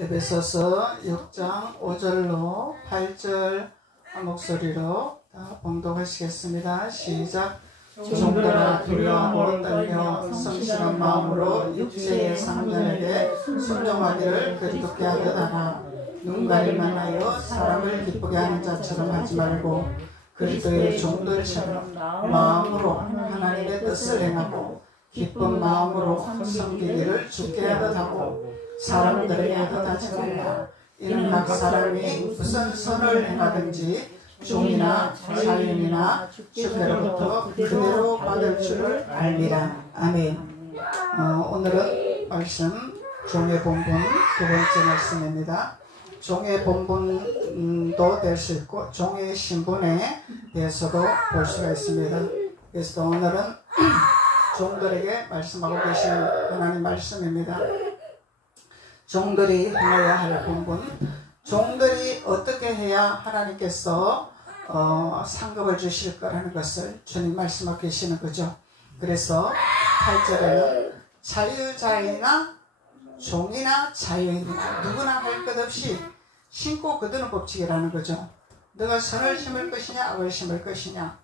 에베소서 6장 5절로 8절 목소리로 다 봉독하시겠습니다. 시작. 종들아 두려워 떨며 성실한 마음으로 육체의 상전에게 순종하기를 그리스도께 하듯 하라. 누군가를 만나여 사람을 기쁘게 하는 자처럼 하지 말고 그리스도의 종들처럼 마음으로 하나님의 뜻을 행하고 기쁜 마음으로 섬기기를 주께 하듯 하고 사람들에게 하듯 하지 말라. 이는 각 사람이 무슨 선을 행하든지 종이나 자연이나 주께로부터 그대로 받을 줄을 알미라. 아멘. 오늘은 말씀 종의 본분 두 번째 말씀입니다. 종의 본분도 될 수 있고 종의 신분에 대해서도 볼 수가 있습니다. 그래서 오늘은 종들에게 말씀하고 계신 하나님 말씀입니다. 종들이 행해야 할 본분, 종들이 어떻게 해야 하나님께서 상급을 주실 거라는 것을 주님 말씀하고 계시는 거죠. 그래서 8절에는 자유자이나 종이나 자유인이나 누구나 할 것 없이 신고 거두는 법칙이라는 거죠. 너가 선을 심을 것이냐 악을 심을 것이냐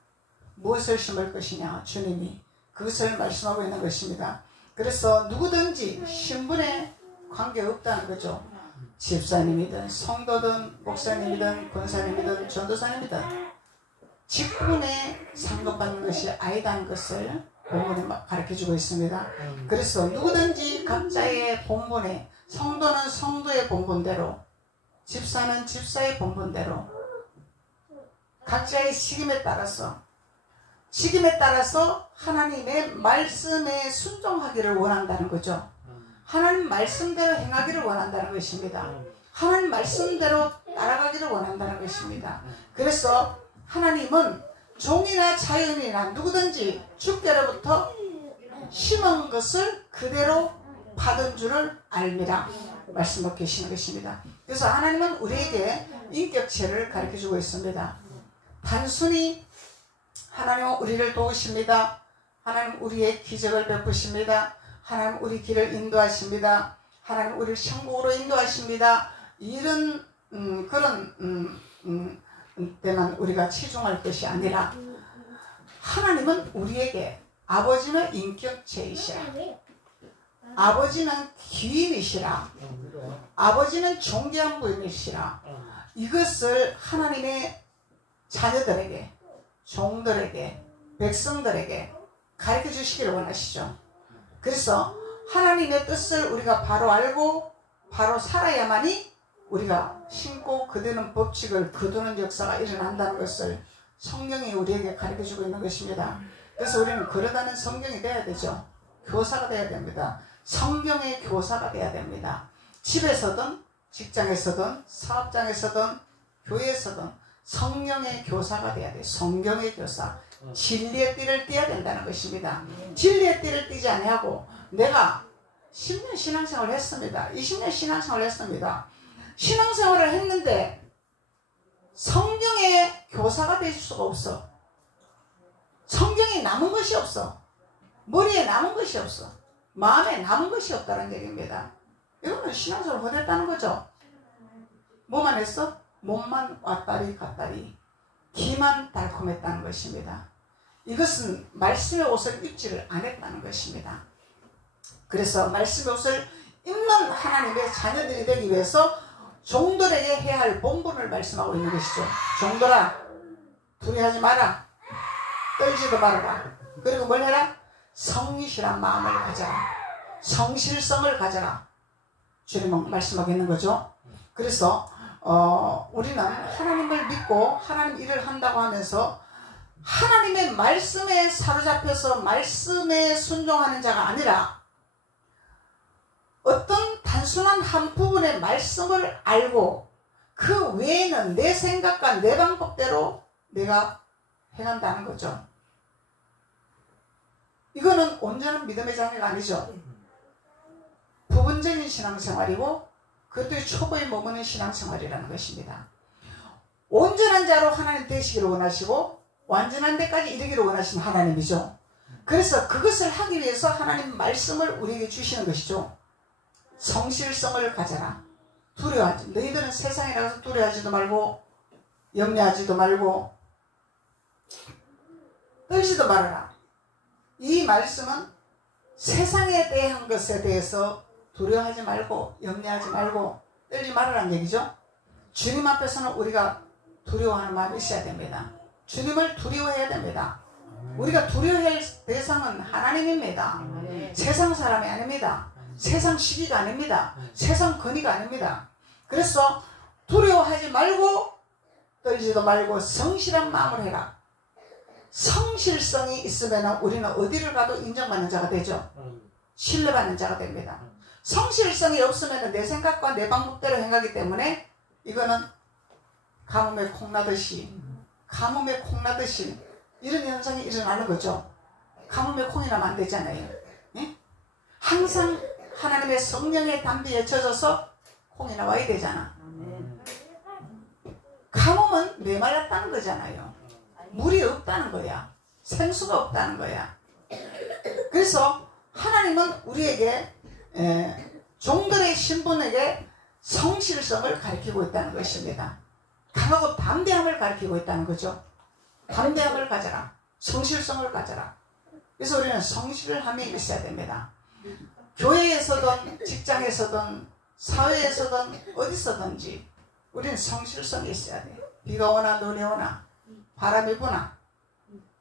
무엇을 심을 것이냐 주님이 그것을 말씀하고 있는 것입니다. 그래서 누구든지 신분에 관계없다는 거죠. 집사님이든 성도든 목사님이든 권사님이든 전도사님이든 직분에 상급받는 것이 아니다는 것을 본문에 가르쳐주고 있습니다. 그래서 누구든지 각자의 본분에 성도는 성도의 본분대로 집사는 집사의 본분대로 각자의 직임에 따라서 하나님의 말씀에 순종하기를 원한다는 거죠. 하나님 말씀대로 행하기를 원한다는 것입니다. 하나님 말씀대로 따라가기를 원한다는 것입니다. 그래서 하나님은 종이나 자연이나 누구든지 주께로부터 심은 것을 그대로 받은 줄을 알미라 말씀하고 계시는 것입니다. 그래서 하나님은 우리에게 인격체를 가르쳐주고 있습니다. 단순히 하나님은 우리를 도우십니다. 하나님 우리의 기적을 베푸십니다. 하나님 우리 길을 인도하십니다. 하나님 우리를 천국으로 인도하십니다. 이런 그런 때만 우리가 치중할 것이 아니라 하나님은 우리에게 아버지는 인격체이시라. 아버지는 귀인이시라. 아버지는 존귀한 분이시라. 이것을 하나님의 자녀들에게 종들에게 백성들에게 가르쳐 주시기를 원하시죠. 그래서 하나님의 뜻을 우리가 바로 알고 바로 살아야만이 우리가 신고 거두는 법칙을 거두는 역사가 일어난다는 것을 성경이 우리에게 가르쳐주고 있는 것입니다. 그래서 우리는 걸어가는 성경이 돼야 되죠. 교사가 돼야 됩니다. 성경의 교사가 돼야 됩니다. 집에서든 직장에서든 사업장에서든 교회에서든 성령의 교사가 돼야 돼요. 성경의 교사. 진리의 띠를 띠어야 된다는 것입니다. 진리의 띠를 띠지 아니하고 내가 10년 신앙생활을 했습니다. 20년 신앙생활을 했습니다. 신앙생활을 했는데 성경의 교사가 될 수가 없어. 성경이 남은 것이 없어. 머리에 남은 것이 없어. 마음에 남은 것이 없다는 얘기입니다. 이거는 신앙생활을 못했다는 거죠. 뭐만 했어? 몸만 왔다리 갔다리 기만 달콤했다는 것입니다. 이것은 말씀의 옷을 입지를 안 했다는 것입니다. 그래서 말씀의 옷을 입는 하나님의 자녀들이 되기 위해서 종들에게 해야 할 본분을 말씀하고 있는 것이죠. 종들아 두려워하지 마라. 떨지도 말아라. 그리고 뭘 해라? 성실한 마음을 가져라. 성실성을 가져라. 주님은 말씀하고 있는 거죠. 그래서 우리는 하나님을 믿고 하나님 일을 한다고 하면서 하나님의 말씀에 사로잡혀서 말씀에 순종하는 자가 아니라 어떤 단순한 한 부분의 말씀을 알고 그 외에는 내 생각과 내 방법대로 내가 행한다는 거죠. 이거는 온전한 믿음의 자녀가 아니죠. 부분적인 신앙생활이고 그것도 초보에 머무는 신앙생활이라는 것입니다. 온전한 자로 하나님 되시기를 원하시고 완전한 데까지 이르기를 원하시는 하나님이죠. 그래서 그것을 하기 위해서 하나님 말씀을 우리에게 주시는 것이죠. 성실성을 가져라. 두려워하지. 너희들은 세상에 나가서 두려워하지도 말고 염려하지도 말고 떨지도 말아라. 이 말씀은 세상에 대한 것에 대해서 두려워하지 말고 염려하지 말고 떨지 말아라는 얘기죠. 주님 앞에서는 우리가 두려워하는 마음이 있어야 됩니다. 주님을 두려워해야 됩니다. 우리가 두려워할 대상은 하나님입니다. 세상 사람이 아닙니다. 세상 시기가 아닙니다. 세상 권위가 아닙니다. 그래서 두려워하지 말고 떨지도 말고 성실한 마음을 해라. 성실성이 있으면 우리는 어디를 가도 인정받는 자가 되죠. 신뢰받는 자가 됩니다. 성실성이 없으면 내 생각과 내 방법대로 행하기 때문에 이거는 가뭄에 콩나듯이 이런 현상이 일어나는 거죠. 가뭄에 콩이 나면 안 되잖아요. 예? 항상 하나님의 성령의 담비에 젖어서 콩이 나와야 되잖아. 가뭄은 메말랐다는 거잖아요. 물이 없다는 거야. 생수가 없다는 거야. 그래서 하나님은 우리에게 종들의 신분에게 성실성을 가르치고 있다는 것입니다. 강하고 담대함을 가르치고 있다는 거죠. 담대함을 가져라. 성실성을 가져라. 그래서 우리는 성실함이 있어야 됩니다. 교회에서든 직장에서든 사회에서든 어디서든지 우리는 성실성이 있어야 돼요. 비가 오나 눈이 오나 바람이 부나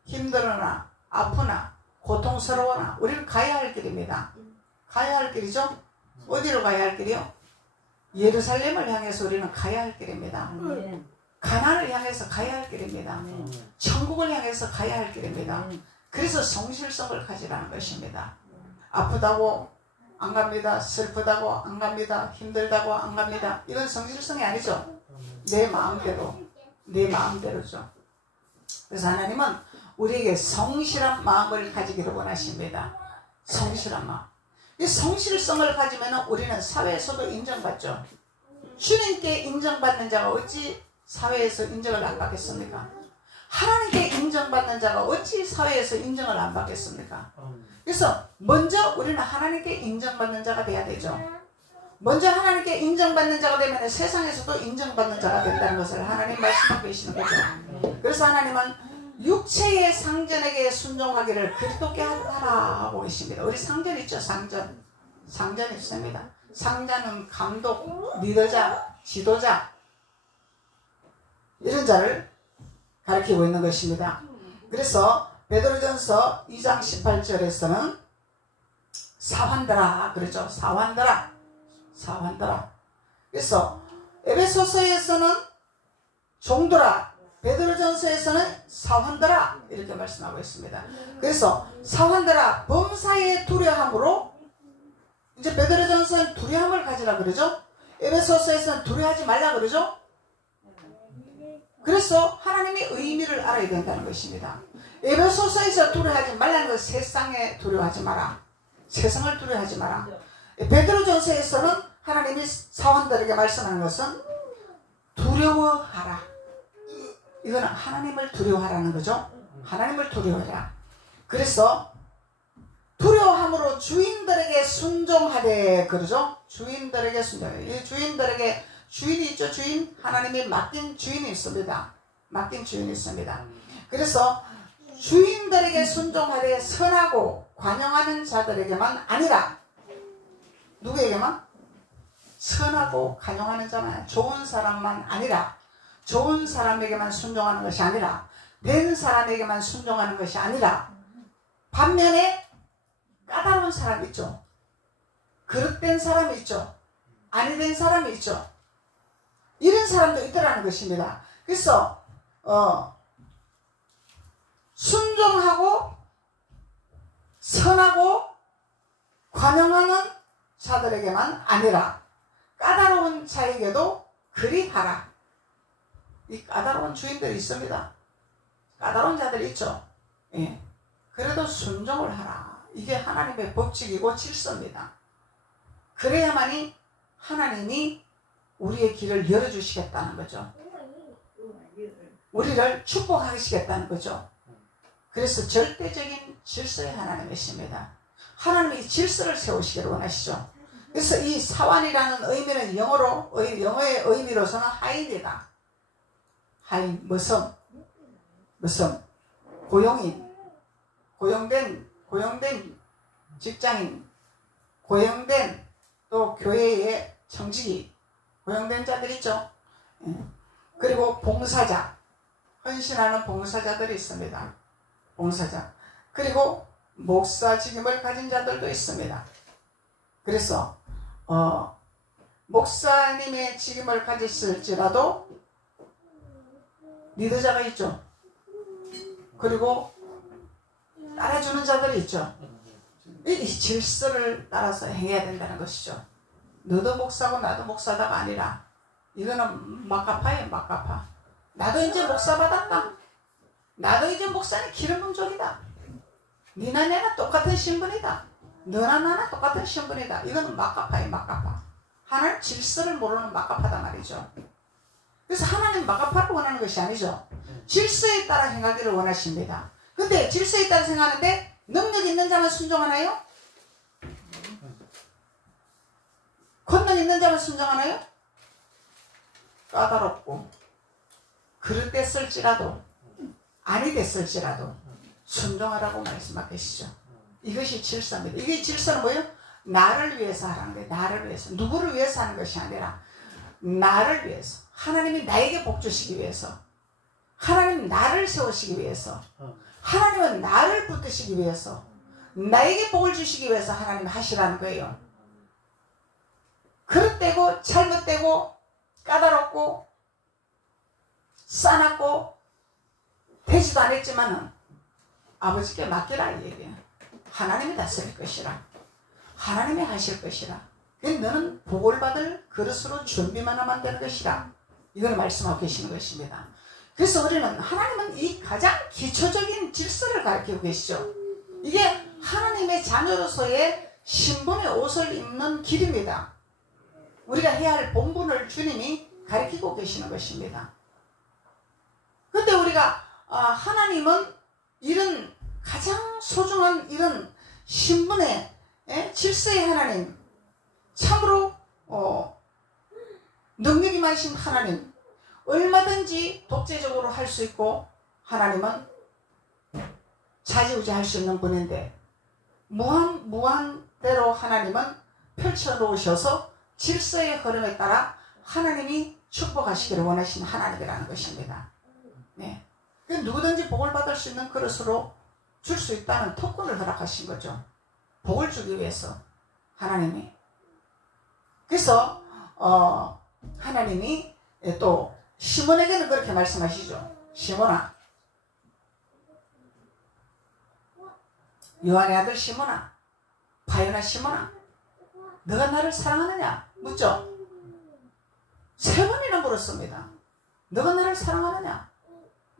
힘들거나 아프나 고통스러워나 우리는 가야 할 길입니다. 가야 할 길이죠. 어디로 가야 할 길이요? 예루살렘을 향해서 우리는 가야 할 길입니다. 가나안을 향해서 가야 할 길입니다. 천국을 향해서 가야 할 길입니다. 그래서 성실성을 가지라는 것입니다. 아프다고 안 갑니다. 슬프다고 안 갑니다. 힘들다고 안 갑니다. 이건 성실성이 아니죠. 내 마음대로죠. 그래서 하나님은 우리에게 성실한 마음을 가지기를 원하십니다. 성실한 마음. 이 성실성을 가지면 우리는 사회에서도 인정받죠. 주님께 인정받는 자가 어찌 사회에서 인정을 안 받겠습니까? 하나님께 인정받는 자가 어찌 사회에서 인정을 안 받겠습니까? 그래서 먼저 우리는 하나님께 인정받는 자가 돼야 되죠. 먼저 하나님께 인정받는 자가 되면 세상에서도 인정받는 자가 된다는 것을 하나님 말씀하고 계시는 거죠. 그래서 하나님은 육체의 상전에게 순종하기를 그리스도께 하라 하고 계십니다. 우리 상전 있죠. 상전 있습니다. 상전은 감독, 리더자, 지도자 이런 자를 가리키고 있는 것입니다. 그래서 베드로전서 2장 18절에서는 사환들아 그러죠. 사환들아. 그래서 에베소서에서는 종들아, 베드로전서에서는 사환들아 이렇게 말씀하고 있습니다. 그래서 사환들아 범사에 두려함으로 이제 베드로전서는 두려움을 가지라 그러죠. 에베소서에서는 두려워하지 말라 그러죠. 그래서 하나님의 의미를 알아야 된다는 것입니다. 에베소서에서 두려워하지 말라는 것, 세상에 두려워하지 마라. 세상을 두려워하지 마라. 베드로전서에서는 하나님이 사원들에게 말씀하는 것은 두려워하라. 이거는 하나님을 두려워하라는 거죠. 하나님을 두려워해라. 그래서 두려워함으로 주인들에게 순종하되 그러죠. 주인들에게 순종해. 이 주인들에게 주인이 있죠. 주인. 하나님이 맡긴 주인이 있습니다. 그래서 주인들에게 순종하되 선하고 관용하는 자들에게만 아니라 누구에게만? 선하고 관용하는 자만, 좋은 사람만 아니라, 좋은 사람에게만 순종하는 것이 아니라, 된 사람에게만 순종하는 것이 아니라, 반면에 까다로운 사람이 있죠. 그릇된 사람이 있죠. 아니 된 사람이 있죠. 이런 사람도 있더라는 것입니다. 그래서 순종하고 선하고 관용하는 자들에게만 아니라 까다로운 자에게도 그리하라. 이 까다로운 주인들이 있습니다. 까다로운 자들이 있죠. 예. 그래도 순종을 하라. 이게 하나님의 법칙이고 질서입니다. 그래야만이 하나님이 우리의 길을 열어주시겠다는 거죠. 우리를 축복하시겠다는 거죠. 그래서 절대적인 질서의 하나님이십니다. 하나님이 질서를 세우시기를 원하시죠. 그래서 이 사환이라는 의미는 영어의 의미로서는 하인이다. 하인, 머슴, 고용인, 고용된 직장인, 고용된 또 교회의 청지기, 고용된 자들 있죠. 그리고 봉사자, 헌신하는 봉사자들이 있습니다. 봉사자. 그리고 목사 직임을 가진 자들도 있습니다. 그래서 목사님의 직임을 가졌을지라도 리더자가 있죠. 그리고 따라주는 자들이 있죠. 이 질서를 따라서 행해야 된다는 것이죠. 너도 목사고 나도 목사다가 아니라 이거는 막가파예요. 막가파. 나도 이제 목사 받았다. 나도 이제 목사는 기름 분족이다. 니나 내나 똑같은 신분이다. 너나 나나 똑같은 신분이다. 이거는 막가파예요. 막가파. 하나님 질서를 모르는 막가파다 말이죠. 그래서 하나님 막가파를 원하는 것이 아니죠. 질서에 따라 행하기를 원하십니다. 근데 질서에 따라 생각하는데 능력 있는 자만 순종하나요? 권능 있는 자만 순종하나요? 까다롭고 그릇 됐을지라도 아니 됐을지라도 순종하라고 말씀하시죠. 이것이 질서입니다. 이게 질서는 뭐예요? 나를 위해서 하라는 거예요. 나를 위해서. 누구를 위해서 하는 것이 아니라 나를 위해서. 하나님이 나에게 복 주시기 위해서. 하나님 나를 세우시기 위해서. 하나님은 나를 붙드시기 위해서. 나에게 복을 주시기 위해서 하나님 하시라는 거예요. 그릇되고 잘못되고 까다롭고 싸납고 되지도 않았지만은 아버지께 맡기라 이 얘기야. 하나님이 다스릴 것이라. 하나님이 하실 것이라. 너는 복을 받을 그릇으로 준비만 하면 되는 것이라. 이걸 말씀하고 계시는 것입니다. 그래서 우리는 하나님은 이 가장 기초적인 질서를 가르치고 계시죠. 이게 하나님의 자녀로서의 신분의 옷을 입는 길입니다. 우리가 해야 할 본분을 주님이 가르치고 계시는 것입니다. 그런데 우리가 하나님은 이런 가장 소중한 이런 신분의 질서의 하나님, 참으로 능력이 많으신 하나님, 얼마든지 독재적으로 할 수 있고 하나님은 좌지우지할 수 있는 분인데 무한대로 하나님은 펼쳐놓으셔서 질서의 흐름에 따라 하나님이 축복하시기를 원하시는 하나님이라는 것입니다. 네. 누구든지 복을 받을 수 있는 그릇으로 줄 수 있다는 특권을 허락하신 거죠. 복을 주기 위해서 하나님이. 그래서 하나님이 또 시몬에게는 그렇게 말씀하시죠. 시몬아, 요한의 아들 시몬아, 바요나 시몬아, 너가 나를 사랑하느냐? 묻죠. 3번이나 물었습니다. 너가 나를 사랑하느냐?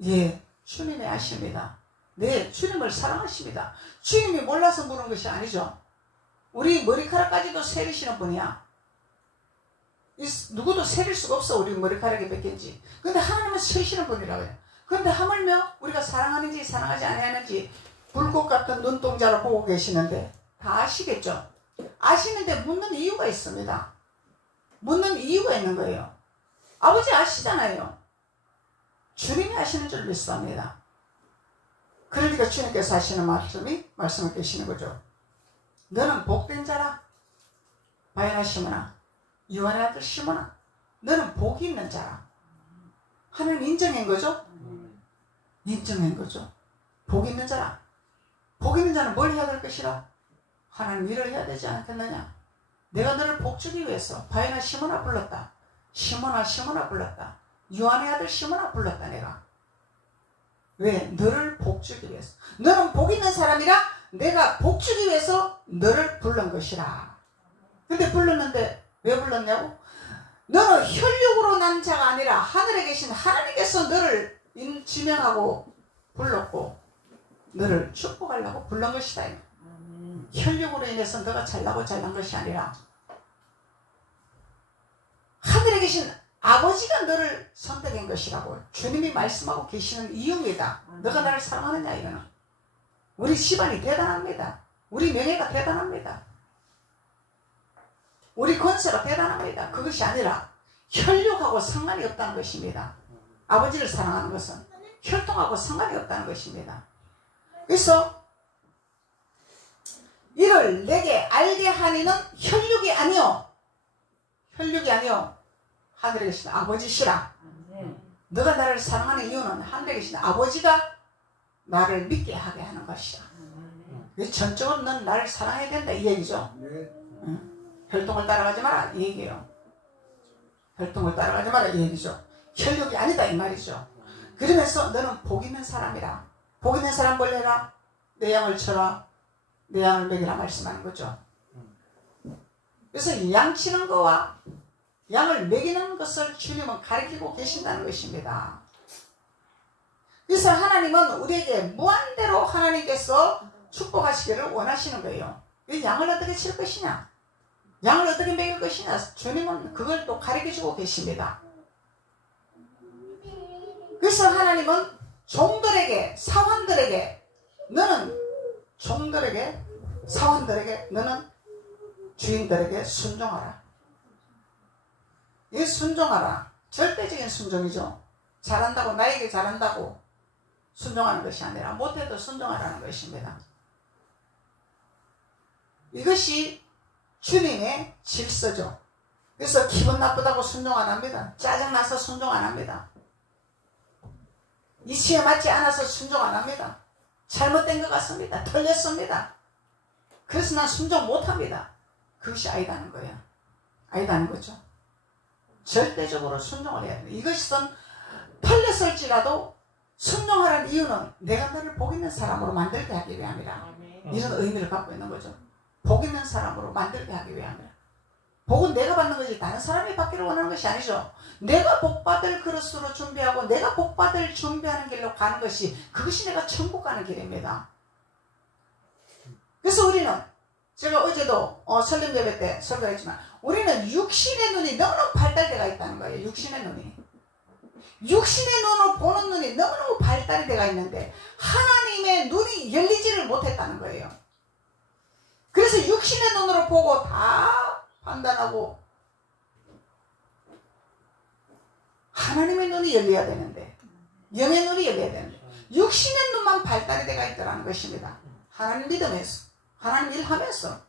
예, 주님이 아십니다. 네, 주님을 사랑하십니다. 주님이 몰라서 물은 것이 아니죠. 우리 머리카락까지도 세리시는 분이야. 누구도 세릴 수가 없어. 우리 머리카락이 몇 개인지. 근데 하나님은 세시는 분이라고 해요. 근데 하물며 우리가 사랑하는지 사랑하지 않았는지 불꽃 같은 눈동자를 보고 계시는데 다 아시겠죠? 아시는데 묻는 이유가 있습니다. 묻는 이유가 있는 거예요. 아버지 아시잖아요. 주님이 아시는 줄 믿습니다. 그러니까 주님께서 하시는 말씀을 계시는 거죠. 너는 복된 자라. 바요나 시몬아, 요한의 아들 시몬아, 너는 복이 있는 자라. 하나님 인정한 거죠? 인정한 거죠. 복 있는 자라. 복 있는 자는 뭘 해야 될 것이라? 하나님 일을 해야 되지 않겠느냐? 내가 너를 복 주기 위해서 바요나 시몬아 불렀다. 시몬아 불렀다. 요한의 아들 시몬아 불렀다 내가. 왜? 너를 복 주기 위해서. 너는 복 있는 사람이라 내가 복 주기 위해서 너를 부른 것이라. 근데 불렀는데 왜 불렀냐고? 너는 혈육으로 난 자가 아니라 하늘에 계신 하나님께서 너를 지명하고 불렀고 너를 축복하려고 불른 것이다. 혈육으로 인해서 너가 잘나고 잘난 것이 아니라 하늘에 계신 아버지가 너를 선택한 것이라고 주님이 말씀하고 계시는 이유입니다. 너가 나를 사랑하느냐 이거는. 우리 집안이 대단합니다. 우리 명예가 대단합니다. 우리 권세가 대단합니다. 그것이 아니라 혈육하고 상관이 없다는 것입니다. 아버지를 사랑하는 것은 혈통하고 상관이 없다는 것입니다. 그래서 이를 내게 알게 하니는 혈육이 아니요 하늘에 계신 아버지시라. 너가 나를 사랑하는 이유는 하늘에 계신 아버지가 나를 믿게 하게 하는 것이다. 전적으로 넌 나를 사랑해야 된다 이 얘기죠. 혈통을 따라가지 마라 이 얘기예요. 혈통을 따라가지 마라 이 얘기죠. 혈육이 아니다 이 말이죠. 그러면서 너는 복 있는 사람이라. 복 있는 사람 뭘 해라? 내 양을 쳐라. 내 양을 먹이라 말씀하는 거죠. 그래서 양 치는 거와 양을 먹이는 것을 주님은 가르치고 계신다는 것입니다. 그래서 하나님은 우리에게 무한대로 하나님께서 축복하시기를 원하시는 거예요. 양을 어떻게 칠 것이냐, 양을 어떻게 먹일 것이냐, 주님은 그걸 또 가르쳐주고 계십니다. 그래서 하나님은 종들에게, 사환들에게, 너는 종들에게, 사환들에게, 너는 주인들에게 순종하라. 이 순종하라. 절대적인 순종이죠. 잘한다고, 나에게 잘한다고 순종하는 것이 아니라 못해도 순종하라는 것입니다. 이것이 주님의 질서죠. 그래서 기분 나쁘다고 순종 안 합니다. 짜증나서 순종 안 합니다. 이치에 맞지 않아서 순종 안 합니다. 잘못된 것 같습니다. 틀렸습니다. 그래서 난 순종 못 합니다. 그것이 아니다는 거야. 아니다는 거죠. 절대적으로 순종을 해야 돼요. 이것은 틀렸을지라도 순종하라는 이유는 내가 너를 복 있는 사람으로 만들게 하기 위함이라. 이런 의미를 갖고 있는 거죠. 복 있는 사람으로 만들게 하기 위함이라. 복은 내가 받는 것이 다른 사람이 받기를 원하는 것이 아니죠. 내가 복받을 그릇으로 준비하고 내가 복받을 준비하는 길로 가는 것이, 그것이 내가 천국 가는 길입니다. 그래서 우리는, 제가 어제도 설령 예배 때 설교했지만, 우리는 육신의 눈이 너무너무 발달되어 있다는 거예요. 육신의 눈이. 육신의 눈으로 보는 눈이 너무너무 발달이 되어 있는데 하나님의 눈이 열리지를 못했다는 거예요. 그래서 육신의 눈으로 보고 다 판단하고, 하나님의 눈이 열려야 되는데, 영의 눈이 열려야 되는데 육신의 눈만 발달이 되어 있더라는 것입니다. 하나님 믿으면서, 하나님 일하면서.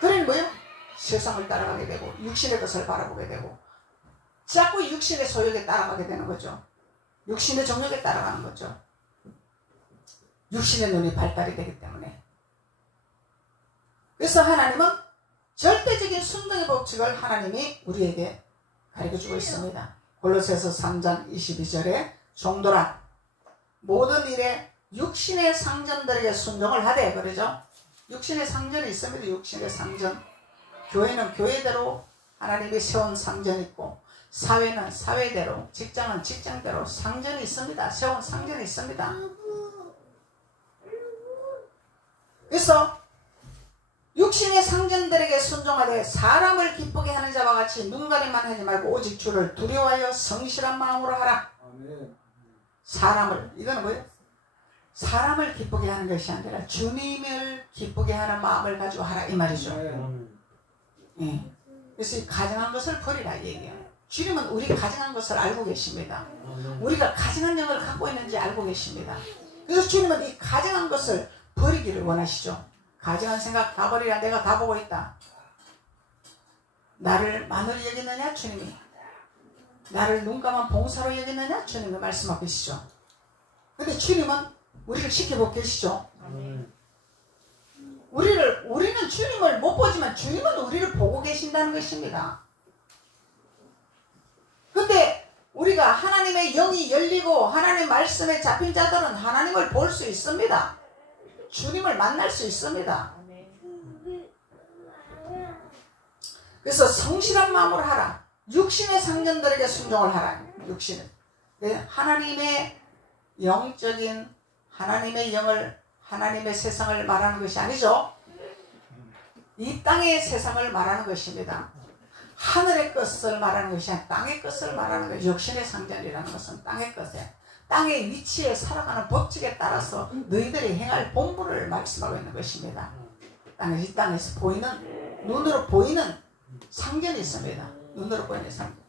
그러니 뭐예요? 세상을 따라가게 되고 육신의 것을 바라보게 되고 자꾸 육신의 소욕에 따라가게 되는 거죠. 육신의 정욕에 따라가는 거죠. 육신의 눈이 발달이 되기 때문에. 그래서 하나님은 절대적인 순종의 법칙을 하나님이 우리에게 가르쳐주고 있습니다. 골로새서 3장 22절에 종들아 모든 일에 육신의 상전들에게 순종을 하되, 그러죠. 육신의 상전이 있습니다. 육신의 상전. 교회는 교회대로 하나님이 세운 상전이 있고, 사회는 사회대로, 직장은 직장대로 상전이 있습니다. 세운 상전이 있습니다. 그래서 육신의 상전들에게 순종하되 사람을 기쁘게 하는 자와 같이 눈가림만 하지 말고 오직 주를 두려워하여 성실한 마음으로 하라. 사람을, 이거는 뭐예요? 사람을 기쁘게 하는 것이 아니라 주님을 기쁘게 하는 마음을 가지고 하라 이 말이죠. 예. 그래서 이 가증한 것을 버리라 이 얘기예요. 주님은 우리 가증한 것을 알고 계십니다. 우리가 가증한 영을 갖고 있는지 알고 계십니다. 그래서 주님은 이 가증한 것을 버리기를 원하시죠. 가증한 생각 다 버리라. 내가 다 보고 있다. 나를 만으로 여기느냐 주님이, 나를 눈감은 봉사로 여기느냐 주님이 말씀하고 계시죠. 근데 주님은 우리를 지켜보고 계시죠. 우리는 주님을 못 보지만 주님은 우리를 보고 계신다는 것입니다. 근데 우리가 하나님의 영이 열리고 하나님의 말씀에 잡힌 자들은 하나님을 볼 수 있습니다. 주님을 만날 수 있습니다. 그래서 성실한 마음으로 하라. 육신의 상전들에게 순종을 하라. 육신을. 하나님의 영적인, 하나님의 영을, 하나님의 세상을 말하는 것이 아니죠. 이 땅의 세상을 말하는 것입니다. 하늘의 것을 말하는 것이 아니라 땅의 것을 말하는 것이죠. 육신의 상전이라는 것은 땅의 것이에요. 땅의 위치에 살아가는 법칙에 따라서 너희들이 행할 본분을 말씀하고 있는 것입니다. 이 땅에서 보이는, 눈으로 보이는 상전이 있습니다. 눈으로 보이는 상전.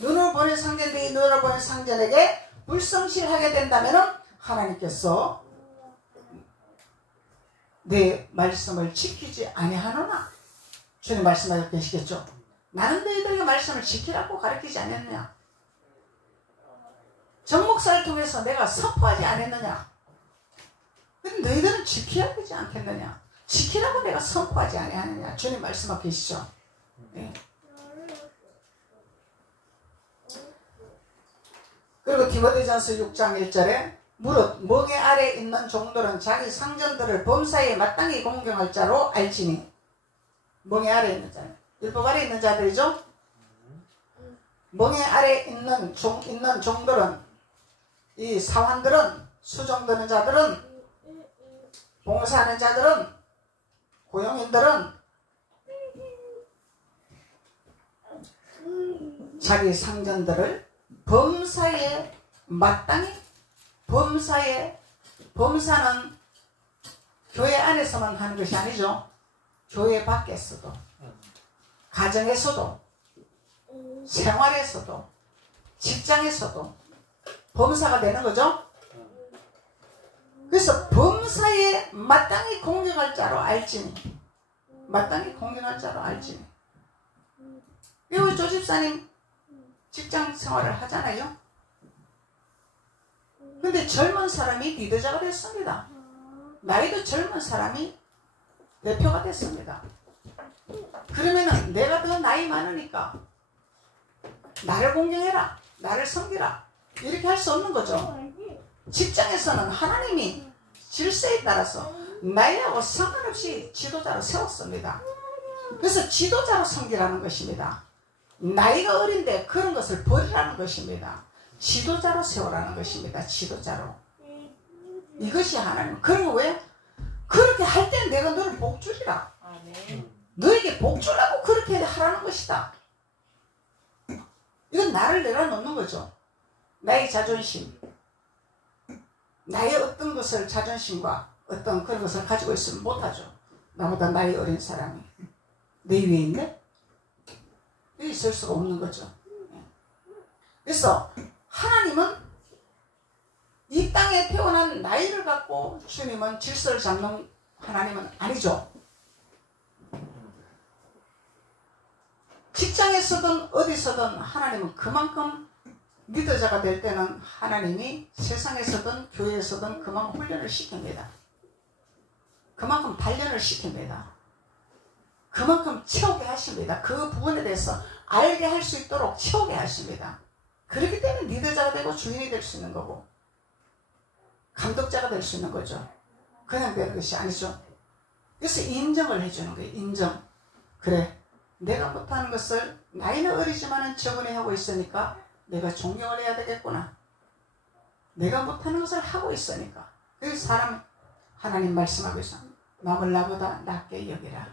눈으로 보이는 상전이 눈으로 보이는 상전에게 불성실하게 된다면 하나님께서 내 말씀을 지키지 아니하노나. 주님 말씀하고 계시겠죠. 나는 너희들에게 말씀을 지키라고 가르치지 않았느냐. 정목사를 통해서 내가 선포하지 않았느냐. 근데 너희들은 지켜야 되지 않겠느냐. 지키라고 내가 선포하지 아니하느냐. 주님 말씀하고 계시죠. 네. 그리고 디모데전서 6장 1절에 무릇 멍에 아래 있는 종들은 자기 상전들을 범사에 마땅히 공경할 자로 알지니. 멍에 아래 있는 자, 율법 아래 있는 자들이죠. 멍에 아래 있는 종들은, 이 사환들은, 수종드는 자들은, 봉사하는 자들은, 고용인들은 자기 상전들을 범사에 마땅히, 범사는 교회 안에서만 하는 것이 아니죠. 교회 밖에서도, 가정에서도, 생활에서도, 직장에서도 범사가 되는 거죠. 그래서 범사에 마땅히 공경할 자로 알지니. 마땅히 공경할 자로 알지니. 우리 조집사님 직장 생활을 하잖아요. 근데 젊은 사람이 리더자가 됐습니다. 나이도 젊은 사람이 대표가 됐습니다. 그러면은 내가 더 나이 많으니까 나를 공경해라, 나를 섬기라, 이렇게 할 수 없는 거죠. 직장에서는 하나님이 질서에 따라서 나이하고 상관없이 지도자로 세웠습니다. 그래서 지도자로 섬기라는 것입니다. 나이가 어린데 그런 것을 버리라는 것입니다. 지도자로 세우라는 것입니다. 지도자로. 이것이 하나님. 그리고 왜? 그렇게 할 때 내가 너를 복주리라. 너에게 복주라고 그렇게 하라는 것이다. 이건 나를 내려놓는 거죠. 나의 자존심, 나의 어떤 것을, 자존심과 어떤 그런 것을 가지고 있으면 못하죠. 나보다 나이 어린 사람이 내 위에 있네? 여기 있을 수가 없는 거죠. 그래서 하나님은 이 땅에 태어난 나이를 갖고 주님은 질서를 잡는 하나님은 아니죠. 직장에서든 어디서든 하나님은 그만큼 리더자가 될 때는 하나님이 세상에서든 교회에서든 그만큼 훈련을 시킵니다. 그만큼 단련을 시킵니다. 그만큼 채우게 하십니다. 그 부분에 대해서 알게 할 수 있도록 채우게 하십니다. 그렇기 때문에 리더자가 되고 주인이 될 수 있는 거고 감독자가 될 수 있는 거죠. 그냥 되는 것이 아니죠. 그래서 인정을 해주는 거예요. 인정. 그래, 내가 못하는 것을 나이는 어리지만은 적은히 하고 있으니까 내가 존경을 해야 되겠구나. 내가 못하는 것을 하고 있으니까. 그래서 사람, 하나님 말씀하고 있어. 남을 나보다 낮게 여기라.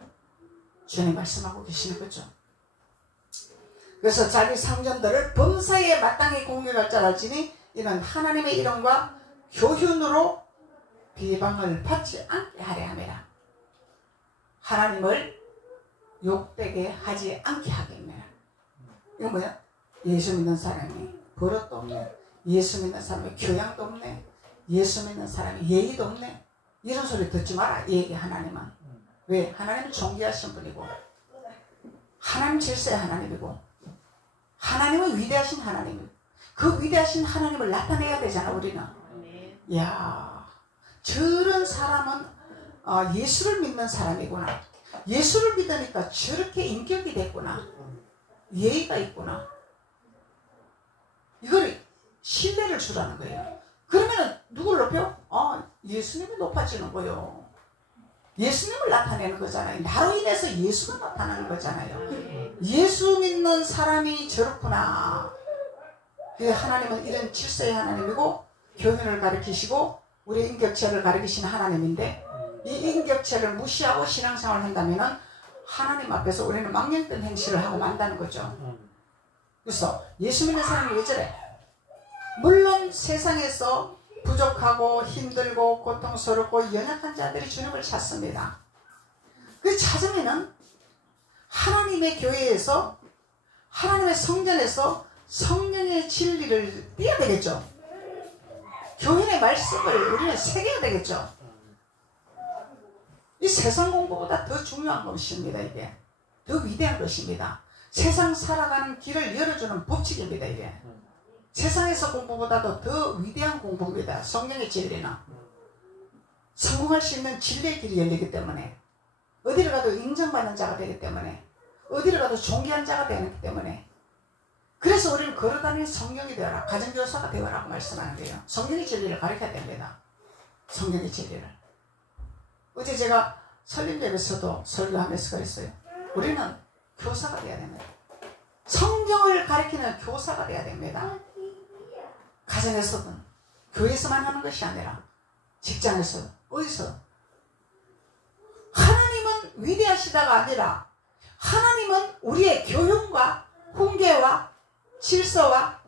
주님 말씀하고 계시는 거죠. 그래서 자기 상전들을 범사에 마땅히 공경할 줄 알지니 이는 하나님의 이름과 교훈으로 비방을 받지 않게 하려 함이라. 하나님을 욕되게 하지 않게 하겠네. 이거 뭐야? 예수 믿는 사람이 버릇도 없네. 예수 믿는 사람이 교양도 없네. 예수 믿는 사람이 예의도 없네. 이런 소리 듣지 마라. 이 얘기 하나님은. 왜? 하나님은 존귀하신 분이고 하나님 질서의 하나님이고 하나님은 위대하신 하나님이고 그 위대하신 하나님을 나타내야 되잖아 우리는. 이야, 저런 사람은 예수를 믿는 사람이구나. 예수를 믿으니까 저렇게 인격이 됐구나. 예의가 있구나. 이걸 신뢰를 주라는 거예요. 그러면 누굴 높여? 예수님이 높아지는 거예요. 예수님을 나타내는 거잖아요. 나로 인해서 예수가 나타나는 거잖아요. 예수 믿는 사람이 저렇구나. 하나님은 이런 질서의 하나님이고 교훈을 가르치시고 우리 인격체를 가르치시는 하나님인데 이 인격체를 무시하고 신앙생활을 한다면 하나님 앞에서 우리는 망령된 행실을 하고 만다는 거죠. 그래서 예수 믿는 사람이 왜 저래? 물론 세상에서 부족하고 힘들고 고통스럽고 연약한 자들이 주님을 찾습니다. 그 찾으면은 하나님 하나님의 교회에서 하나님의 성전에서 성령의 진리를 띄어야 되겠죠. 교회의 말씀을 우리는 새겨야 되겠죠. 이 세상 공부보다 더 중요한 것입니다. 이게 더 위대한 것입니다. 세상 살아가는 길을 열어주는 법칙입니다. 이게 세상에서 공부보다도 더 위대한 공부입니다. 성령의 진리는 성공할 수 있는 진리의 길이 열리기 때문에, 어디를 가도 인정받는 자가 되기 때문에, 어디를 가도 존귀한 자가 되기 때문에, 그래서 우리는 걸어다니는 성령이 되어라, 가정교사가 되어라고 말씀하는 거예요. 성령의 진리를 가르쳐야 됩니다. 성령의 진리를. 어제 제가 설립예배에서도 설교하면서 그랬어요. 우리는 교사가 되어야 됩니다. 성경을 가르치는 교사가 되어야 됩니다. 가정에서든 교회에서만 하는 것이 아니라 직장에서 어디서. 하나님은 위대하시다가 아니라 하나님은 우리의 교훈과 훈계와 질서와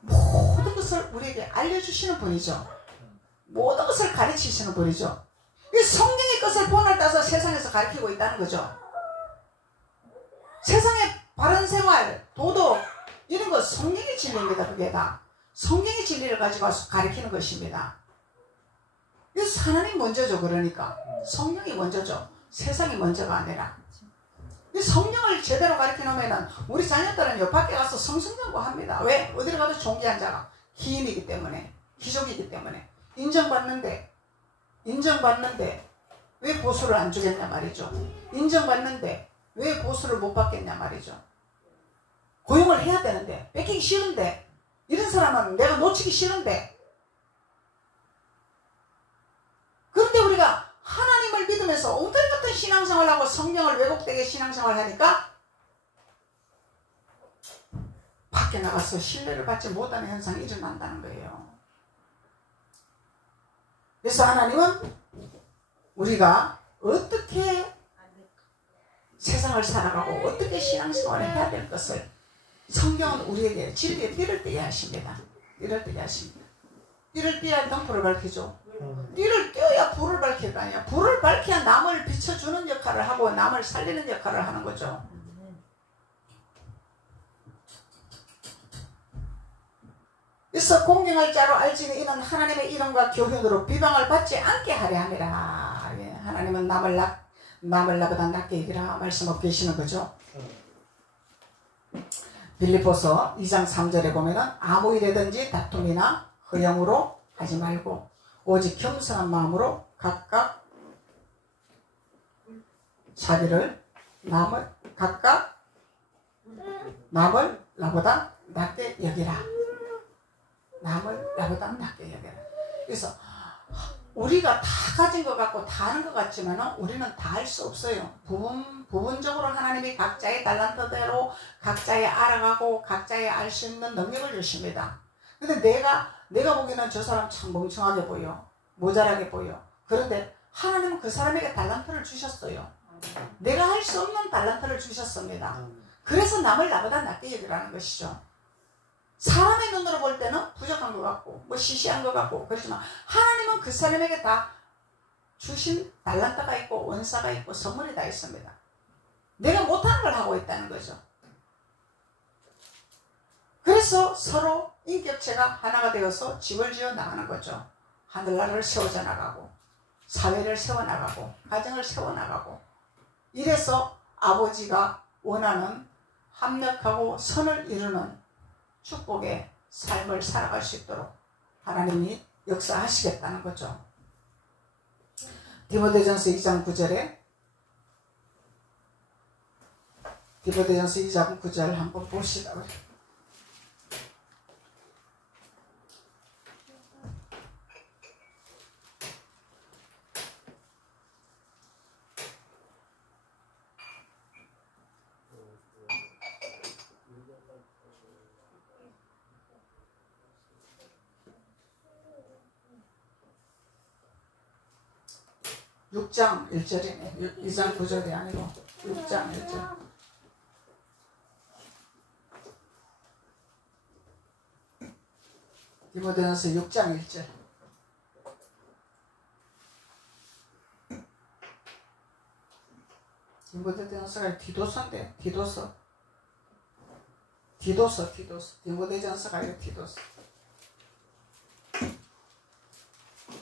모든 것을 우리에게 알려주시는 분이죠. 모든 것을 가르치시는 분이죠. 이 성경의 것을 본을 따서 세상에서 가르치고 있다는 거죠. 세상의 바른 생활, 도덕 이런 거 성경의 진리입니다. 그게 다 성경의 진리를 가지고 와서 가르치는 것입니다. 그래서 하나님 먼저죠. 그러니까 성령이 먼저죠. 세상이 먼저가 아니라. 이 성령을 제대로 가르쳐놓으면 우리 자녀들은 요 밖에 가서 성성연구합니다. 왜? 어디를 가도 존귀한 자가 기인이기 때문에, 귀족이기 때문에 인정받는데 왜 보수를 안 주겠냐 말이죠. 인정받는데 왜 보수를 못 받겠냐 말이죠. 고용을 해야 되는데, 뺏기기 싫은데, 이런 사람은 내가 놓치기 싫은데. 그런데 우리가 하나님을 믿으면서 엉터리 같은 신앙생활하고 성경을 왜곡되게 신앙생활을 하니까 밖에 나가서 신뢰를 받지 못하는 현상이 일어난다는 거예요. 그래서 하나님은 우리가 어떻게 세상을 살아가고 어떻게 신앙생활을 해야 될 것을 성경은 우리에게 진리의 띠를 띠게 하십니다. 띠를 띠게 하십니다. 띠를 띠야 등불을 밝히죠. 띠를 띄어야 불을 밝힐 거 아니야. 불을 밝혀야 남을 비춰주는 역할을 하고 남을 살리는 역할을 하는 거죠. 그래서 공경할 자로 알지는 이는 하나님의 이름과 교훈으로 비방을 받지 않게 하려 함이라. 예, 하나님은 남을 나보다 낮게 여기라 말씀하고 계시는 거죠. 빌립보서 2장 3절에 보면은 아무 일이든지 다툼이나 허영으로 하지 말고 오직 겸손한 마음으로 각각 자기를 남을 나보다 낮게 여기라. 남을 나보다 낮게 여기라. 그래서 우리가 다 가진 것 같고 다 하는 것 같지만 우리는 다 할 수 없어요. 부분적으로 하나님이 각자의 달란트대로 각자의 알아가고 각자의 알 수 있는 능력을 주십니다. 근데 내가 보기에는 저 사람 참 멍청하게 보여. 모자라게 보여. 그런데 하나님은 그 사람에게 달란트를 주셨어요. 내가 할 수 없는 달란트를 주셨습니다. 그래서 남을 나보다 낮게 여기라는 것이죠. 사람의 눈으로 볼 때는 부족한 것 같고 뭐 시시한 것 같고 그렇지만 하나님은 그 사람에게 다 주신 달란트가 있고 원사가 있고 선물이 다 있습니다. 내가 못하는 걸 하고 있다는 거죠. 그래서 서로 인격체가 하나가 되어서 집을 지어 나가는 거죠. 하늘나라를 세워져 나가고 사회를 세워나가고 가정을 세워나가고 이래서 아버지가 원하는 합력하고 선을 이루는 축복의 삶을 살아갈 수 있도록 하나님이 역사하시겠다는 거죠. 디모데전서 2장 9절에 디모데전서 2장 9절 한번 보시다 그래요. 육 6장 1절이네. 2장 9절이 아니고 6장 1절. 디모데전서 6장 1절. 디모데전서가 디도서인데 디도서 디모데전서가 아니고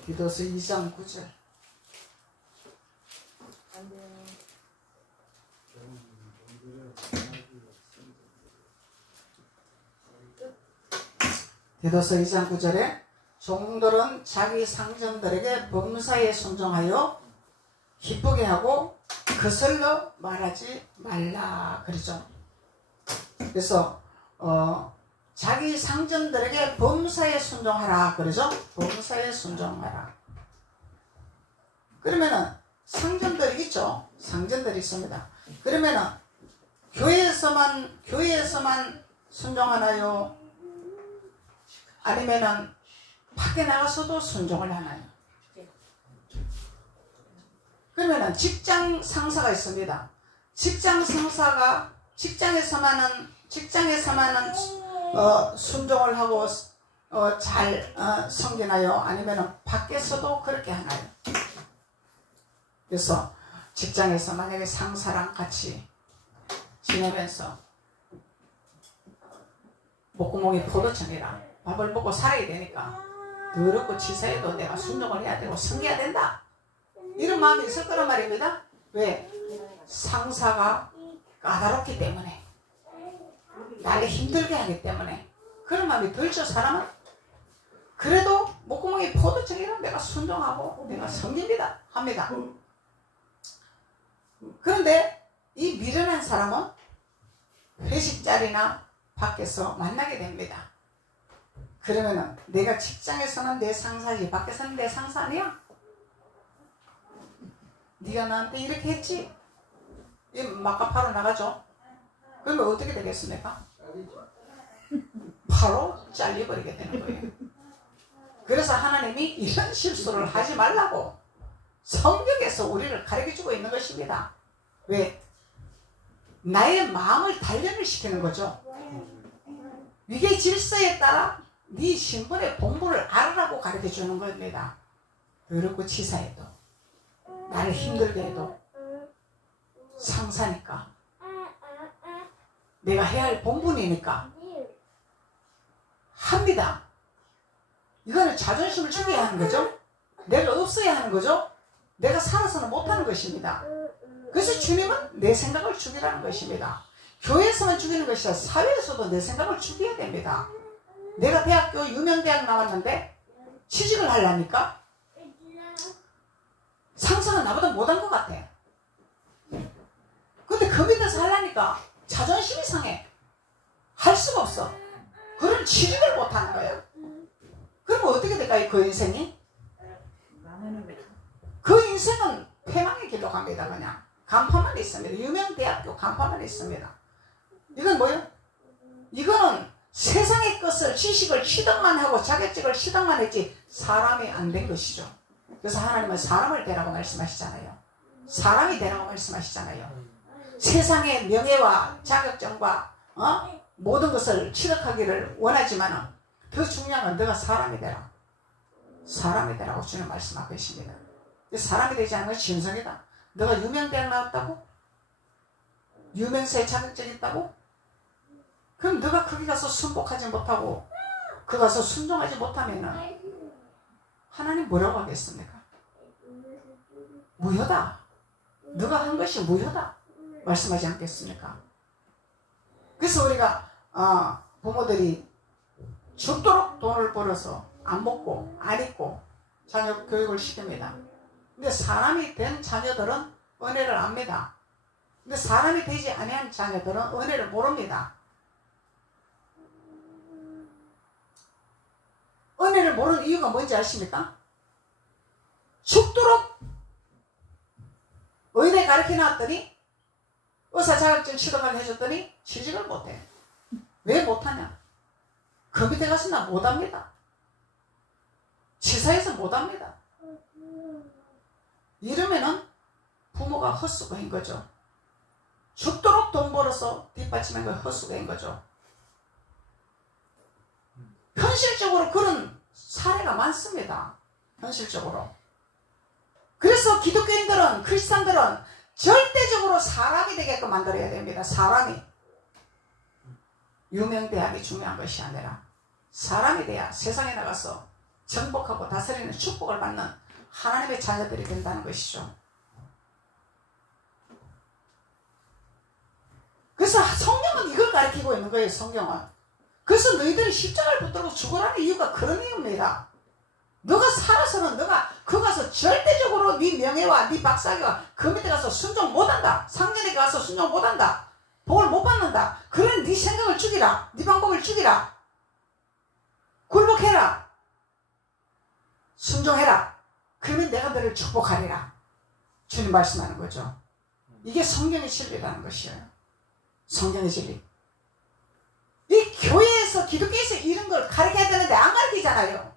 디도서 2장 9절. 디도서 2장 9절에 종들은 자기 상전들에게 범사에 순종하여 기쁘게 하고 거슬러 말하지 말라 그러죠. 그래서 자기 상전들에게 범사에 순종하라 그러죠. 범사에 순종하라. 그러면은 상전들이 있죠. 상전들이 있습니다. 그러면은 교회에서만 순종하나요? 아니면은 밖에 나가서도 순종을 하나요? 그러면은 직장 상사가 있습니다. 직장 상사가 직장에서만은 순종을 하고 잘 섬기나요? 아니면은 밖에서도 그렇게 하나요? 그래서 직장에서 만약에 상사랑 같이 지내면서 목구멍이 포도청이라 밥을 먹고 살아야 되니까 더럽고 치사해도 내가 순종을 해야 되고 섬겨야 된다, 이런 마음이 있을 거란 말입니다. 왜? 상사가 까다롭기 때문에, 나를 힘들게 하기 때문에 그런 마음이 들죠. 사람은. 그래도 목구멍이 포도청이라 내가 순종하고 내가 섬깁니다 합니다. 그런데 이 미련한 사람은 회식 자리나 밖에서 만나게 됩니다. 그러면은 내가 직장에서는 내 상사지 밖에서는 내 상사 아니야? 네가 나한테 이렇게 했지? 이 막가파로 나가죠. 그러면 어떻게 되겠습니까? 바로 잘려버리게 되는 거예요. 그래서 하나님이 이런 실수를 하지 말라고 성경에서 우리를 가르쳐주고 있는 것입니다. 왜? 나의 마음을 단련을 시키는 거죠. 위계 질서에 따라 네 신분의 본분을 알아라고 가르쳐주는 겁니다. 더럽고 치사해도, 나를 힘들게 해도 상사니까, 내가 해야 할 본분이니까 합니다. 이거는 자존심을 죽여야 하는 거죠. 내가 없어야 하는 거죠. 내가 살아서는 못하는 것입니다. 그래서 주님은 내 생각을 죽이라는 것입니다. 교회에서만 죽이는 것이 아니라 사회에서도 내 생각을 죽여야 됩니다. 내가 대학교 유명대학 나왔는데 취직을 하려니까 상사가 나보다 못한 것 같아. 근데 그 밑에서 하려니까 자존심이 상해. 할 수가 없어. 그런 취직을 못하는 거야. 그러면 어떻게 될까요? 그 인생이? 그 인생은 패망의 길로 갑니다. 그냥 간판만 있습니다. 유명대학교 간판만 있습니다. 이건 뭐예요? 이거는 세상의 것을, 지식을 취득만 하고 자격증을 취득만 했지 사람이 안 된 것이죠. 그래서 하나님은 사람을 되라고 말씀하시잖아요. 사람이 되라고 말씀하시잖아요. 세상의 명예와 자격증과 모든 것을 취득하기를 원하지만 더 중요한 건 너가 사람이 되라. 사람이 되라고 주님 말씀하고 계십니다. 사람이 되지 않으면 신성이다. 너가 유명대학 나왔다고? 유명세 자격증 있다고? 그럼 너가 거기 가서 순복하지 못하고 거기 가서 순종하지 못하면 하나님 뭐라고 하겠습니까? 무효다. 너가 한 것이 무효다 말씀하지 않겠습니까? 그래서 우리가 부모들이 죽도록 돈을 벌어서 안 먹고 안 입고 자녀 교육을 시킵니다. 근데 사람이 된 자녀들은 은혜를 압니다. 근데 사람이 되지 아니한 자녀들은 은혜를 모릅니다. 은혜를 모르는 이유가 뭔지 아십니까? 죽도록 의대 가르쳐 놨더니 의사 자격증 취득을 해줬더니 취직을 못해. 왜 못하냐? 그 밑에 가서 나 못합니다. 치사해서 못합니다. 이러면은 부모가 헛수고인 거죠. 죽도록 돈 벌어서 뒷받침한 거 헛수고인 거죠. 현실적으로 그런 사례가 많습니다. 현실적으로. 그래서 기독교인들은, 크리스찬들은 절대적으로 사람이 되게끔 만들어야 됩니다. 사람이. 유명대학이 중요한 것이 아니라 사람이 돼야 세상에 나가서 정복하고 다스리는 축복을 받는 하나님의 자녀들이 된다는 것이죠. 그래서 성경은 이걸 가르치고 있는 거예요. 성경은. 그래서 너희들이 십자가를 붙들고 죽으라는 이유가 그런 이유입니다. 너가 살아서는 너가 그 가서 절대적으로 네 명예와 네 박사가 그 밑에 가서 순종 못한다. 상전에 가서 순종 못한다. 복을 못 받는다. 그런 네 생각을 죽이라. 네 방법을 죽이라. 굴복해라. 순종해라. 그러면 내가 너를 축복하리라. 주님 말씀하는 거죠. 이게 성경의 진리라는 것이에요. 성경의 진리. 이 교회에서 기독교에서 이런 걸 가르쳐야 되는데 안 가르치잖아요.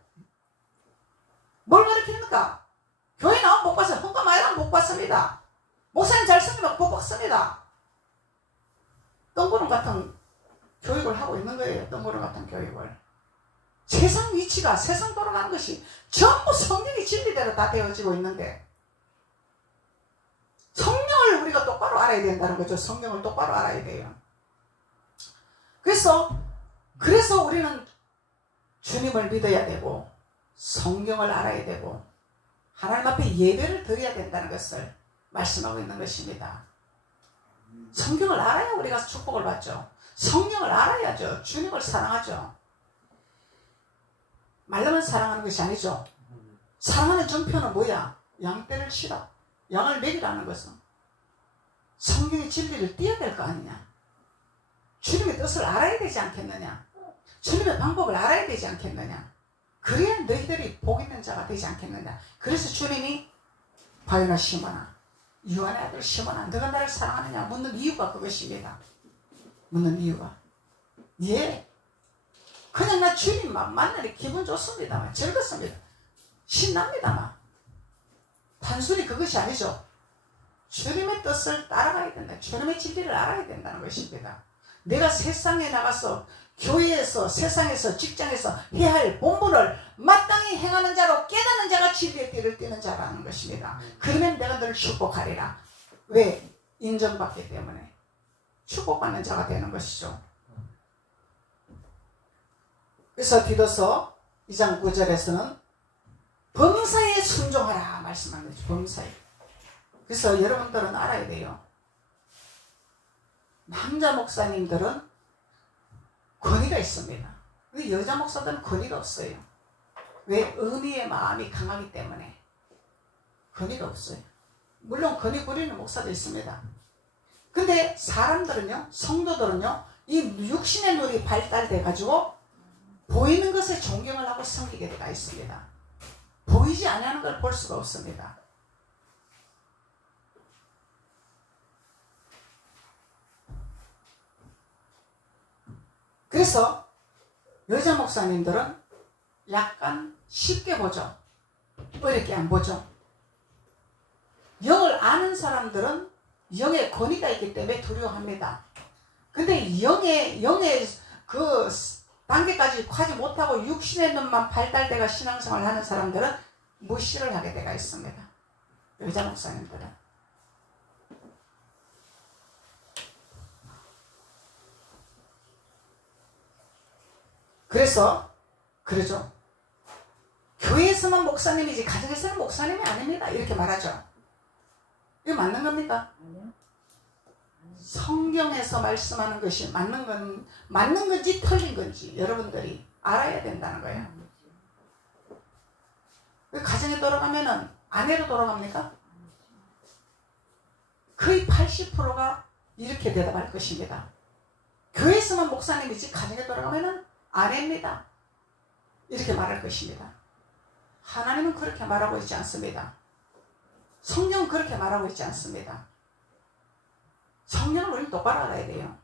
뭘 가르칩니까? 교회 나오면 복 받습니다. 헌금 많이 하면 복 받습니다. 목사님 잘 섬기면 복 받습니다. 똥구름 같은 교육을 하고 있는 거예요. 똥구름 같은 교육을. 세상 위치가 세상 돌아가는 것이 전부 성경의 진리대로 다 되어지고 있는데 성경을 우리가 똑바로 알아야 된다는 거죠. 성경을 똑바로 알아야 돼요. 그래서 우리는 주님을 믿어야 되고 성경을 알아야 되고 하나님 앞에 예배를 드려야 된다는 것을 말씀하고 있는 것입니다. 성경을 알아야 우리가 축복을 받죠. 성령을 알아야죠. 주님을 사랑하죠. 말로만 사랑하는 것이 아니죠. 사랑하는 전표는 뭐야? 양떼를 치라. 양을 먹이라는 것은 성경의 진리를 띄어야 될 거 아니냐. 주님의 뜻을 알아야 되지 않겠느냐. 주님의 방법을 알아야 되지 않겠느냐. 그래야 너희들이 복 있는 자가 되지 않겠느냐. 그래서 주님이 바요나 시몬아, 요한의 아들 시몬아, 너가 나를 사랑하느냐 묻는 이유가 그것입니다. 묻는 이유가 예, 그냥 나 주님만 만나니 기분 좋습니다만, 즐겁습니다. 신납니다만, 단순히 그것이 아니죠. 주님의 뜻을 따라가야 된다. 주님의 진리를 알아야 된다는 것입니다. 내가 세상에 나가서 교회에서, 세상에서, 직장에서 해야 할 본분을 마땅히 행하는 자로 깨닫는 자가 진리의 띠를 띠는 자라는 것입니다. 그러면 내가 너를 축복하리라. 왜? 인정받기 때문에 축복받는 자가 되는 것이죠. 그래서 디도서 2장 9절에서는 범사에 순종하라 말씀하는 거죠. 범사에. 그래서 여러분들은 알아야 돼요. 남자 목사님들은 권위가 있습니다. 근데 여자 목사들은 권위가 없어요. 왜? 은혜의 마음이 강하기 때문에 권위가 없어요. 물론 권위 부리는 목사도 있습니다. 근데 사람들은요, 성도들은요, 이 육신의 눈이 발달돼 가지고 보이는 것에 존경을 하고 섬기게 되어 있습니다. 보이지 않는 걸 볼 수가 없습니다. 그래서 여자 목사님들은 약간 쉽게 보죠. 어렵게 안 보죠. 영을 아는 사람들은 영의 권위가 있기 때문에 두려워합니다. 근데 영의 그 단계까지 가지 못하고 육신의 눈만 발달돼가 신앙생활을 하는 사람들은 무시를 하게 되어 있습니다. 여자 목사님들은. 그래서 그러죠. 교회에서만 목사님이지 가정에서는 목사님이 아닙니다. 이렇게 말하죠. 이거 맞는 겁니까? 성경에서 말씀하는 것이 맞는 건지 틀린 건지 여러분들이 알아야 된다는 거예요. 가정에 돌아가면은 아내로 돌아갑니까? 거의 80%가 이렇게 대답할 것입니다. 교회에서만 목사님이지 가정에 돌아가면은 아내입니다. 이렇게 말할 것입니다. 하나님은 그렇게 말하고 있지 않습니다. 성경은 그렇게 말하고 있지 않습니다. 성경을 우리는 똑바로 알아야 돼요.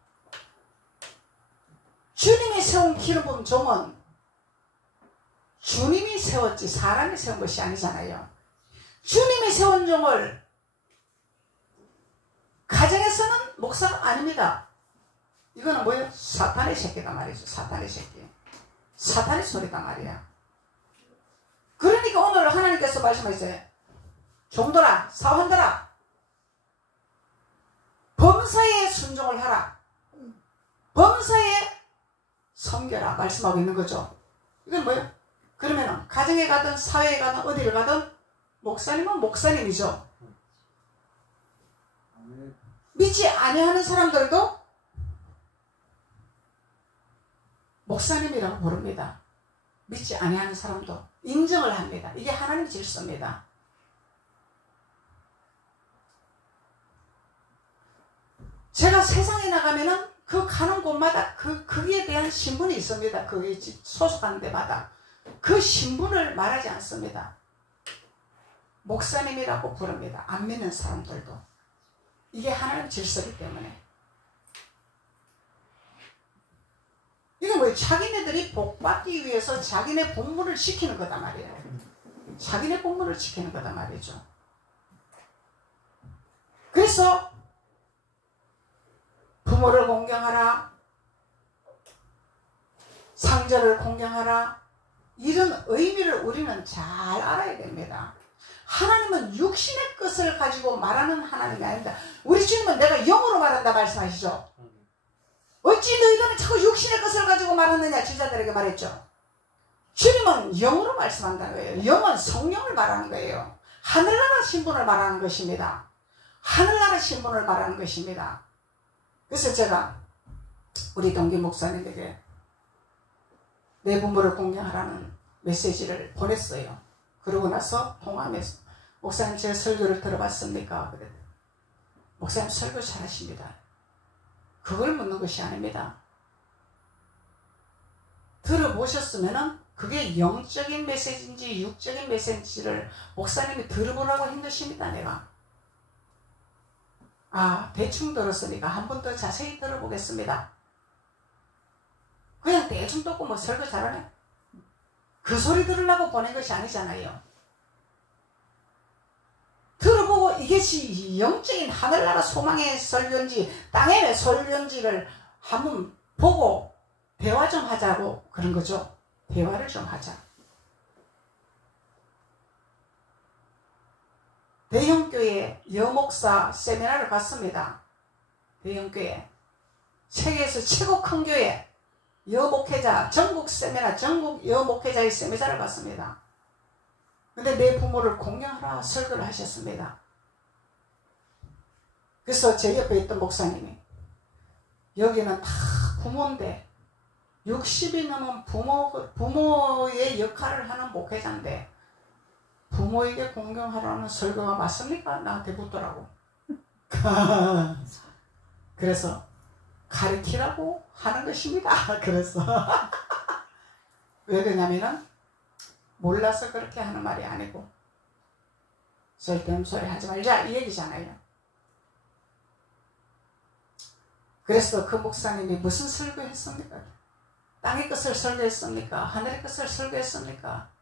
주님이 세운 기름 종은 주님이 세웠지 사람이 세운 것이 아니잖아요. 주님이 세운 종을 가정에서는 목사가 아닙니다. 이거는 뭐예요? 사탄의 새끼다 말이죠. 사탄의 새끼. 사탄의 소리다 말이야. 그러니까 오늘 하나님께서 말씀하셨어요. 종들아, 사환들아, 순종을 하라. 범사에 섬겨라 말씀하고 있는 거죠. 이건 뭐예요? 그러면은 가정에 가든 사회에 가든 어디를 가든 목사님은 목사님이죠. 믿지 아니하는 사람들도 목사님이라고 부릅니다. 믿지 아니하는 사람도 인정을 합니다. 이게 하나님 질서입니다. 제가 세상에 나가면은 그 가는 곳마다 거기에 대한 신분이 있습니다. 거기 소속하는 데마다 그 신분을 말하지 않습니다. 목사님이라고 부릅니다. 안 믿는 사람들도. 이게 하나님 질서이기 때문에. 이건 뭐예요? 자기네들이 복받기 위해서 자기네 본분을 지키는 거다 말이에요. 자기네 본분을 지키는 거다 말이죠. 그래서 부모를 공경하라, 상전을 공경하라, 이런 의미를 우리는 잘 알아야 됩니다. 하나님은 육신의 것을 가지고 말하는 하나님이 아닙니다. 우리 주님은 내가 영으로 말한다 말씀하시죠. 어찌 너희들은 자꾸 육신의 것을 가지고 말하느냐 제자들에게 말했죠. 주님은 영으로 말씀한다는 거예요. 영은 성령을 말하는 거예요. 하늘나라 신분을 말하는 것입니다. 하늘나라 신분을 말하는 것입니다. 그래서 제가 우리 동기 목사님에게 내 부모를 공경하라는 메시지를 보냈어요. 그러고 나서 통화하면서 목사님 제가 설교를 들어봤습니까? 그랬더니 목사님 설교 잘하십니다. 그걸 묻는 것이 아닙니다. 들어보셨으면 그게 영적인 메시지인지 육적인 메시지를 목사님이 들어보라고 한 것입니다. 내가 대충 들었으니까 한 번 더 자세히 들어보겠습니다. 그냥 대충 듣고 뭐 설교 잘하네? 그 소리 들으려고 보낸 것이 아니잖아요. 들어보고 이것이 영적인 하늘나라 소망의 설교인지 땅의 설교인지를 한번 보고 대화 좀 하자고 그런 거죠. 대화를 좀 하자. 대형교회 여목사 세미나를 갔습니다. 대형교회 세계에서 최고 큰 교회 여목회자 전국 세미나 전국 여목회자의 세미나를 갔습니다. 근데 내 부모를 공경하라 설교를 하셨습니다. 그래서 제 옆에 있던 목사님이 여기는 다 부모인데 60이 넘은 부모의 역할을 하는 목회자인데 부모에게 공경하라는 설교가 맞습니까? 나한테 묻더라고. 그래서 가르치라고 하는 것입니다. 그래서 왜 그러냐면은 몰라서 그렇게 하는 말이 아니고 쓸데없는 소리 하지 말자 이 얘기잖아요. 그래서 그 목사님이 무슨 설교했습니까? 땅의 것을 설교했습니까? 하늘의 것을 설교했습니까?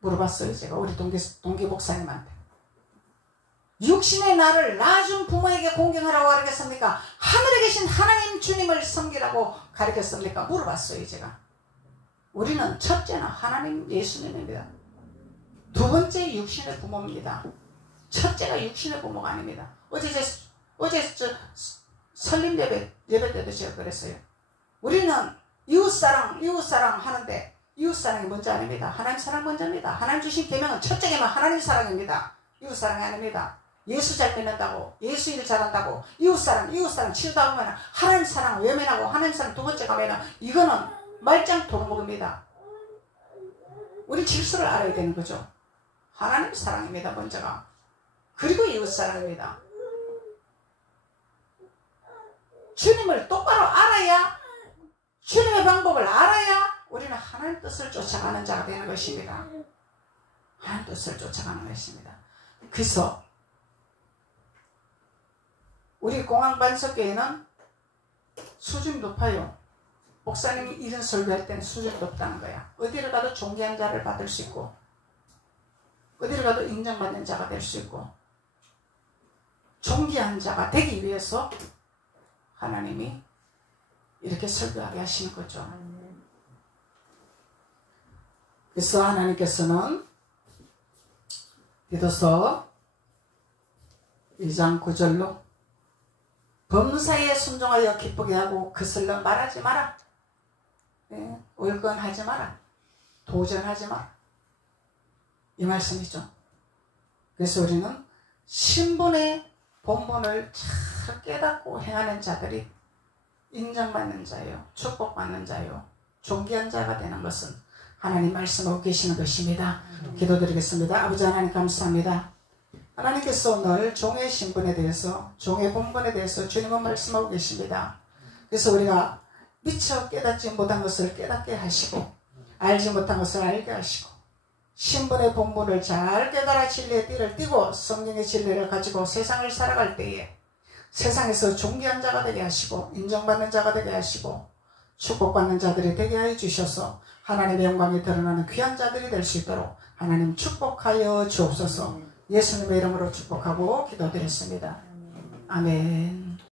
물어봤어요. 제가 우리 동기 목사님한테. 육신의 나를 낳아준 부모에게 공경하라고 가르쳤습니까? 하늘에 계신 하나님 주님을 섬기라고 가르쳤습니까? 물어봤어요. 제가. 우리는 첫째는 하나님 예수님입니다. 두 번째 육신의 부모입니다. 첫째가 육신의 부모가 아닙니다. 어제 설림 예배 때도 제가 그랬어요. 우리는 이웃사랑 하는데 이웃사랑이 먼저 아닙니다. 하나님 사랑 먼저입니다. 하나님 주신 계명은 첫째 계명 하나님 사랑입니다. 이웃사랑이 아닙니다. 예수 잘 믿는다고 예수 일 잘한다고 이웃사랑 치우다 보면 하나님 사랑 외면하고 하나님 사랑 두 번째 가면 이거는 말짱 도루묵입니다. 우리 질서를 알아야 되는 거죠. 하나님 사랑입니다. 먼저가. 그리고 이웃사랑입니다. 주님을 똑바로 알아야 주님의 방법을 알아야 우리는 하나님 뜻을 쫓아가는 자가 되는 것입니다. 하나님 뜻을 쫓아가는 것입니다. 그래서 우리 공항반석교회는 수준이 높아요. 목사님이 이런 설교할 때는 수준이 높다는 거야. 어디를 가도 존귀한 자를 받을 수 있고 어디를 가도 인정받는 자가 될 수 있고 존귀한 자가 되기 위해서 하나님이 이렇게 설교하게 하시는 거죠. 그래서 하나님께서는 디도서 1장 9절로 범사에 순종하여 기쁘게 하고 거슬러 말하지 마라. 월권하지 마라. 도전하지 마라. 이 말씀이죠. 그래서 우리는 신분의 본분을 잘 깨닫고 행하는 자들이 인정받는 자요, 축복받는 자요, 존귀한 자가 되는 것은 하나님 말씀하고 계시는 것입니다. 기도드리겠습니다. 아버지 하나님 감사합니다. 하나님께서 오늘 종의 신분에 대해서, 종의 본분에 대해서 주님은 말씀하고 계십니다. 그래서 우리가 미처 깨닫지 못한 것을 깨닫게 하시고, 알지 못한 것을 알게 하시고, 신분의 본분을 잘 깨달아 진리의 띠를 띠고 성령의 진리를 가지고 세상을 살아갈 때에 세상에서 존귀한 자가 되게 하시고 인정받는 자가 되게 하시고 축복받는 자들이 되게 하여 주셔서 하나님의 영광이 드러나는 귀한 자들이 될 수 있도록 하나님 축복하여 주옵소서. 예수님의 이름으로 축복하고 기도드렸습니다. 아멘.